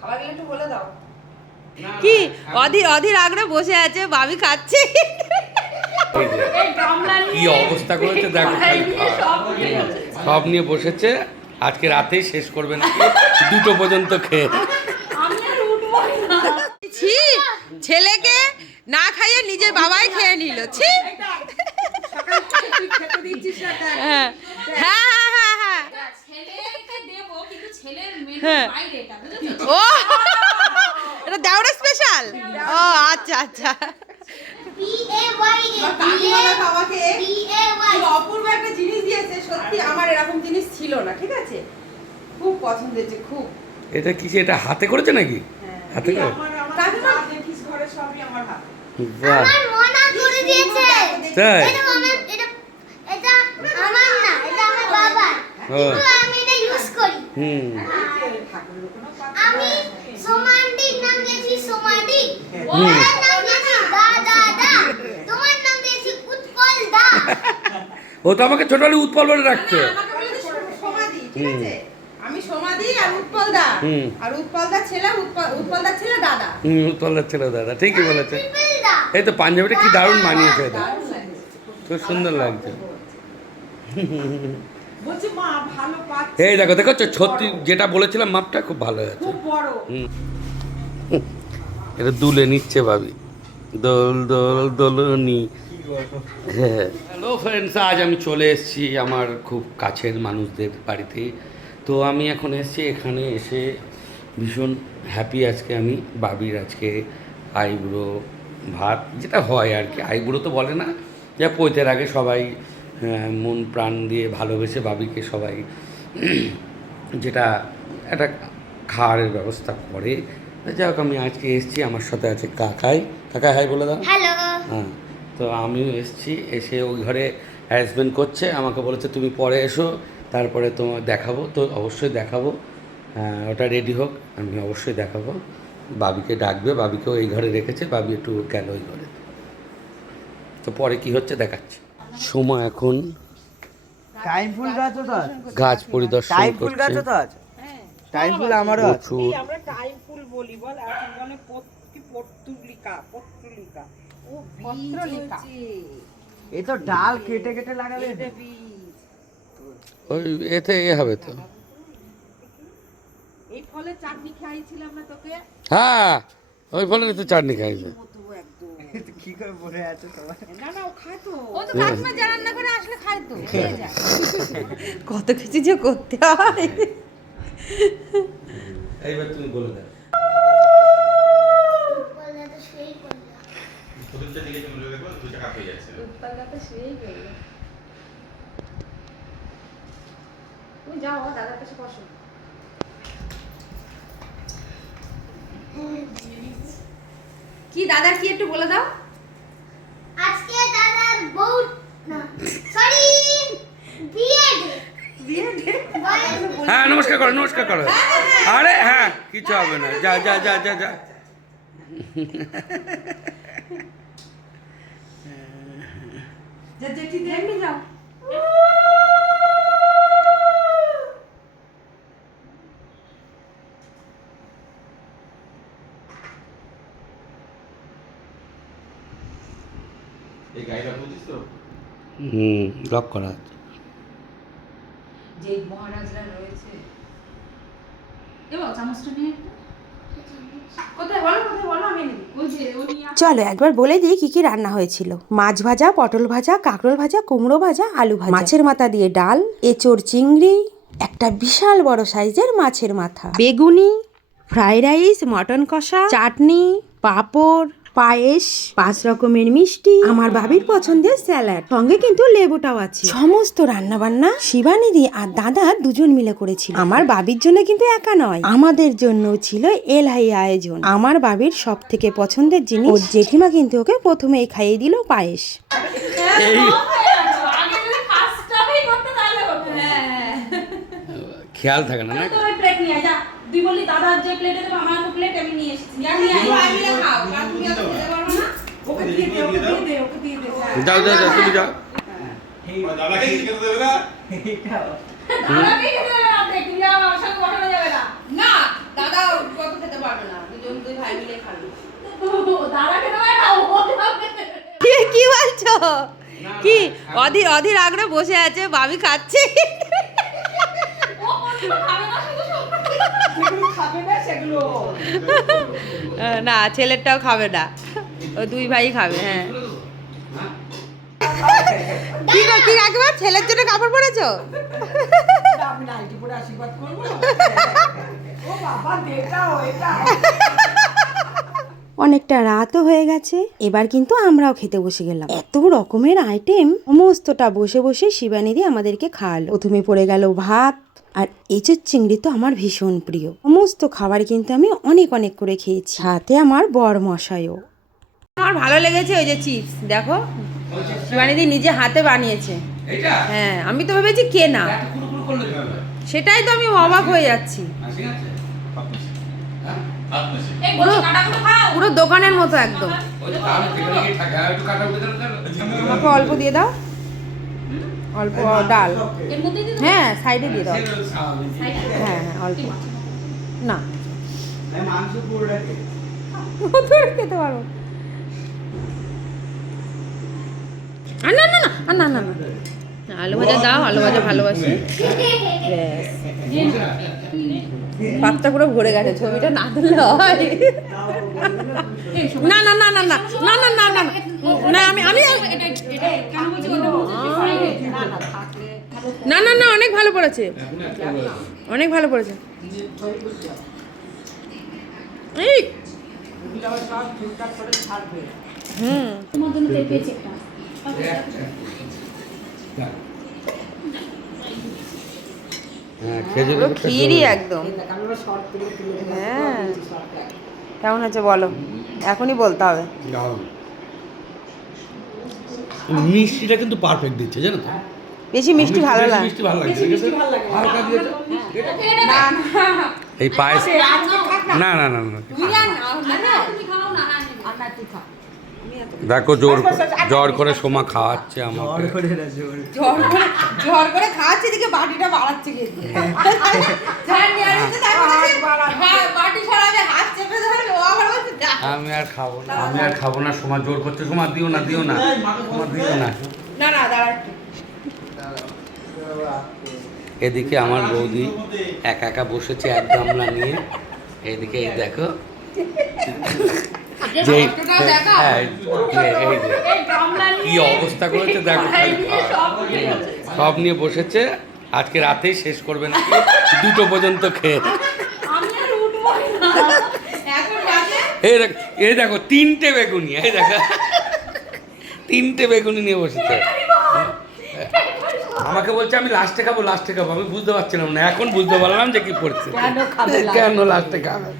খাবারগুলো একটু বলে দাও। কি অধীর অধীর আগ্রহ বসে আছে, ভাবি খাচ্ছে। কি অবস্থা করেছে দেখো, সব নিয়ে বসেছে। আজকে রাতেই শেষ করবে না, 2টো পর্যন্ত খেয়ে। ছি, ছেলেকে না খাইয়ে নিজের বাবাই খেয়ে নিল। ছি। হ্যাঁ হ্যাঁ হ্যাঁ হ্যাঁ হ্যাঁ। ও এটা দেওড়া স্পেশাল। ও আচ্ছা আচ্ছা। অপূর্ব একটা জিনিস দিয়েছে, সত্যি আমার এরকম জিনিস ছিল না, ঠিক আছে? খুব পছন্দ হয়েছে, খুব। এটা কি, এটা হাতে করেছে নাকি? হাতে করে? কাকিমা দেখিস ঘরে সবই আমার হাত। বাহ, আমার মনা করে দিয়েছে। তাই? এটা আমার না, এটা আমার বাবার। কিন্তু আমি এটা ইউজ করি। আমি সোমান্ডির নাম দিয়েছি সোমান্ডি। ওর নাম দিয়েছি দা। তোমার নাম দিয়েছি উৎপল দা। ও তো আমাকে ছোটবেলা উৎপল বলে রাখতো। আমাকে বলেছে সমাধি, ঠিক আছে? আমি সমাধি আর উৎপল দা। আর উৎপল দার ছেলে দাদা। উৎপল দার ছেলে দাদা, ঠিকই বলেছে। ট্রিপল দা। এই তো পাঞ্জাবিটা কি দারুণ মানিয়েছে, এটা খুব সুন্দর লাগছে। বলছি মা ভালো পাচ্ছে। এই দেখো দেখো, সত্যি যেটা বলেছিলাম মাপটা খুব ভালো আছে। খুব বড়। এটা দুলে নিচ্ছে ভাবি, দোল দোল দোলনি। হ্যাঁ, হ্যালো ফ্রেন্ডস, আজ আমি চলে এসেছি আমার খুব কাছের মানুষদের বাড়িতে। তো আমি এখন এসেছি, এখানে এসে ভীষণ হ্যাপি। আজকে আমি বাবির আজকে আইবুড়ো ভাত, যেটা হয় আর কি, আইবুড়ো তো বলে না, যা পৈতের আগে সবাই মন প্রাণ দিয়ে ভালোবেসে বাবিকে সবাই যেটা একটা খাওয়ারের ব্যবস্থা করে। যাই হোক, আমি আজকে এসেছি, আমার সাথে আছে কাকাই। কাকা হাই বলে দাও। হ্যালো। হ্যাঁ, তো আমিও এসেছি, এসে ওই ঘরে অ্যারেঞ্জমেন্ট করছে। আমাকে বলেছে তুমি পরে এসো, তারপরে তোমার দেখাবো। তো অবশ্যই দেখাবো, ওটা রেডি হোক, আমি অবশ্যই দেখাবো। বাবিকে ডাকবে, বাবিকেও এই ঘরে রেখেছে, বাবি একটু গেল ওই ঘরে। তো পরে কি হচ্ছে দেখাচ্ছি। সময় এখন টাইম ফুল গাছও তো আছে। গাছ পরিদর্শন টাইম ফুল করছে। গাছও তো আছে। টাইম ফুল আমারও আছে। প্রচুর আমরা টাইম ফুল বলি, বল এখন বলে পত্তুলিকা। ও পত্রলিকা। এই তো ডাল কেটে কেটে লাগালে ওই এতে এ হবে তো। এই ফলে চাটনি খাইছিলাম না তোকে? হ্যাঁ, ওই ফলে তো চাটনি খাইছে। কি করে পড়ে আছে সবাই। না ও খায় তো। ও তো কাকিমা যা রান্না করে আসলে খায় তো, খেয়ে যায়। কত কিছু যে করতে হয়। এইবার তুমি বলে দাও। উৎপল দা তো সেই করলো। প্রদীপটা দিকে চলে দেখো, 2 টাকা পেয়ে যাচ্ছে। উৎপাদা তো সেই গেল। তুমি যাও দাদার কাছে বসো। কি দাদার কি একটু বলে দাও। আজকে দাদার বউ না সরি বিয়ে ডে। হ্যাঁ, নমস্কার করো, নমস্কার করো। আরে হ্যাঁ, কিছু হবে না, যা যা যা যা যা। জেঠি দেখবি যাও। এই গাড়িটা বুঝিস তো? লক করা আছে। যে মহারাজরা রয়েছে। এবার চামচটা নিয়ে একটা। কোথায় বলো আমি নিই। ওই যে উনি চলো একবার বলে দিই কি কি রান্না হয়েছিল। মাছ ভাজা, পটল ভাজা, কাঁকরোল ভাজা, কুমড়ো ভাজা, আলু ভাজা, মাছের মাথা দিয়ে ডাল, এঁচোড় চিংড়ি, একটা বিশাল বড় সাইজের মাছের মাথা, বেগুনি, ফ্রাইড রাইস, মটন কষা, চাটনি, পাঁপড়, পায়েস, 5 রকমের মিষ্টি, আমার বাবির পছন্দের স্যালাড, সঙ্গে কিন্তু লেবুটাও আছে। সমস্ত রান্না বান্না শিবানিদি আর দাদা দুজন মিলে করেছিল। আমার বাবির জন্য কিন্তু একা নয়, আমাদের জন্যও ছিল এলাই আয়োজন। আমার বাবির সব থেকে পছন্দের জিনিস, ওর জেঠিমা কিন্তু ওকে প্রথমেই খাইয়ে দিল পায়েস। এই খেয়াল থাকে না, না? প্লেট নিয়ে যা। তুই বলি দাদার যে প্লেটে দেবো, আমার তো প্লেট আমি নিয়ে এসেছি। যা নিয়ে আয়। আমি খাও, আর তুমি তো খেতে পারবে না। ওকে দিয়ে দে। যাও যাও যাও, তুমি যাও। দাদাকে খেতে দেবে না? দাদাকে খেতে দেবে না, তুমি যাও, আমার সঙ্গে বসানো যাবে না। না, দাদা কত খেতে খেতে পারবে না, দুই ভাই মিলে খাবে। দাদা খেতে পারে না, ও খাবে। কি বলছো? কি অধীর আগ্রহ বসে আছে, ভাবি খাচ্ছে। ও কোনগুলো খাবে না, সেগুলো না, ছেলেরটাও খাবে না, ও দুই ভাই খাবে। হ্যাঁ, কি গো, কি একবার ছেলের জন্য কাপড় পরেছো? অনেকটা রাতও হয়ে গেছে, এবার কিন্তু আমরাও খেতে বসে গেলাম। এত রকমের আইটেম, সমস্তটা বসে বসে শিবানীদি আমাদেরকে খাওয়ালো। প্রথমে পড়ে গেল ভাত, আর এঁচোর চিংড়ি তো আমার ভীষণ প্রিয়। সমস্ত খাবার কিন্তু আমি অনেক অনেক করে খেয়েছি, সাথে আমার বর মশাইও। আমার ভালো লেগেছে ওই যে চিপস, দেখো শিবানীদি নিজে হাতে বানিয়েছে। এইটা হ্যাঁ, আমি তো ভেবেছি কেনা, এত কুড়কুড় করলে কি হবে? সেটাই তো আমি অবাক হয়ে যাচ্ছি। ঠিক আছে? হ্যাঁ? এই গোল কাটাগুলো খাও। পুরো দোকানের মতো একদম। ওই তো কারণ থেকে লেগে থাকে, আর একটু কাটা উঠে গেলে আমাকে অল্প দিয়ে দাও, অল্প ডাল। এর মধ্যে দিয়ে হ্যাঁ, সাইডে দিয়ে দাও। সাইডে হ্যাঁ হ্যাঁ, অল্প না, মাংস পুরোটাকে ধরে খেতে পারো। আর না না না, আর না না না, আলু ভাজা দাও, আলু ভাজা ভালোবাসি। ব্যাস, পাতটা পুরো ভরে গেছে, ছবিটা না তুললে হয়? না না না না না না না না না না, আমি আমি কেন বলছি ওটা সাইডে না না থাকলে না না না, অনেক ভালো পড়েছে, অনেক ভালো পড়েছে। এই তোমার জন্য তেল পেয়েছি একটা। হ্যাঁ, খেজুর পুরো ক্ষীরই একদম। হ্যাঁ, কেমন আছে বলো, এখনই বলতে হবে। মিষ্টিটা কিন্তু পারফেক্ট দিচ্ছে, জানো তো? বেশি মিষ্টি ভালো লাগে মিষ্টি ভালো লাগে, হালকা দিয়েছে। এই পায়েস না না না না, তুমি খাও না, দেখো জোর করে সোমা খাওয়াচ্ছে আমাকে। ঝড় করে খাওয়াচ্ছে, দিকে বাটিটা বাড়াচ্ছে খেয়ে দিয়ে। বাটি সরাবে, হাত চেপে ধরলো, আবার বলছে যা। আমি আর খাবো না, সোমা জোর করছে, সোমা দিও না সোমা দিও না। না না, দাঁড়া একটু। এদিকে আমার বৌদি একা একা বসেছে এক গামলা নিয়ে, এদিকে এই দেখো যে হ্যাঁ, এই যে কি অবস্থা করেছে দেখো, সব নিয়ে বসেছে। আজকে রাতেই শেষ করবে না, 2টো পর্যন্ত খেয়ে। এই দেখো 3টে বেগুনি, এই দেখো 3টে বেগুনি নিয়ে বসেছে। আমাকে বলছে আমি লাস্টে খাবো। আমি বুঝতে পারছিলাম না, এখন বুঝতে পারলাম যে কি পড়ছে, কেন লাস্টে খাবে।